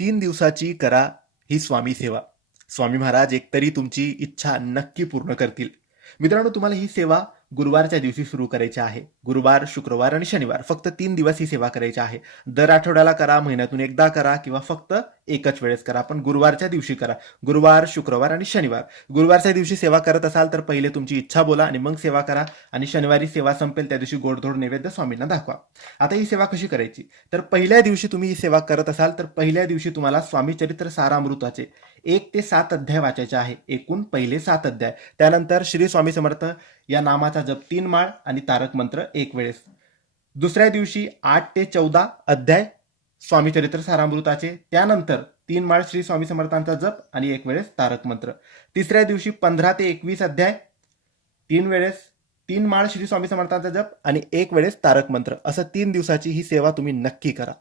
3 दिवसाची करा ही स्वामी सेवा. स्वामी महाराज एकतरी तुमची इच्छा नक्की पूर्ण करतील. मित्रांनो, तुम्हाला ही सेवा गुरुवारच्या दिवशी सुरू करायची आहे. गुरुवार, शुक्रवार आणि शनिवार फक्त 3 दिवस ही सेवा करायची आहे. दर आठवड्याला करा, महिन्यातून एकदा करा किंवा फक्त एकच वेळेस करा. पण गुरुवारच्या दिवशी करा. गुरुवार, शुक्रवार आणि शनिवार. गुरुवारच्या दिवशी सेवा करत असाल तर पहिले तुमची इच्छा बोला आणि मग सेवा करा. आणि शनिवारी सेवा संपेल त्या दिवशी गोडधोड नैवेद्य स्वामींना दाखवा. आता ही सेवा कशी करायची? तर पहिल्या दिवशी तुम्ही ही सेवा करत असाल तर पहिल्या दिवशी तुम्हाला स्वामी चरित्र सारामृताचे 1 ते 7 अध्याय वाचायचे आहे. एकूण पहिले 7 अध्याय. त्यानंतर श्री स्वामी समर्थ या नामाचा जप 3 माळ आणि तारक मंत्र 1 वेळेस. दुसऱ्या दिवशी 8 ते 14 अध्याय स्वामी चरित्र सारामृताचे. त्यानंतर 3 माळ श्री स्वामी समर्थांचा जप आणि 1 वेळेस तारक मंत्र. तिसऱ्या दिवशी 15 ते 21 अध्याय 3 वेळेस 3 माळ श्री स्वामी समर्थांचा जप आणि 1 वेळेस तारक मंत्र. असं 3 दिवसाची ही सेवा तुम्ही नक्की करा.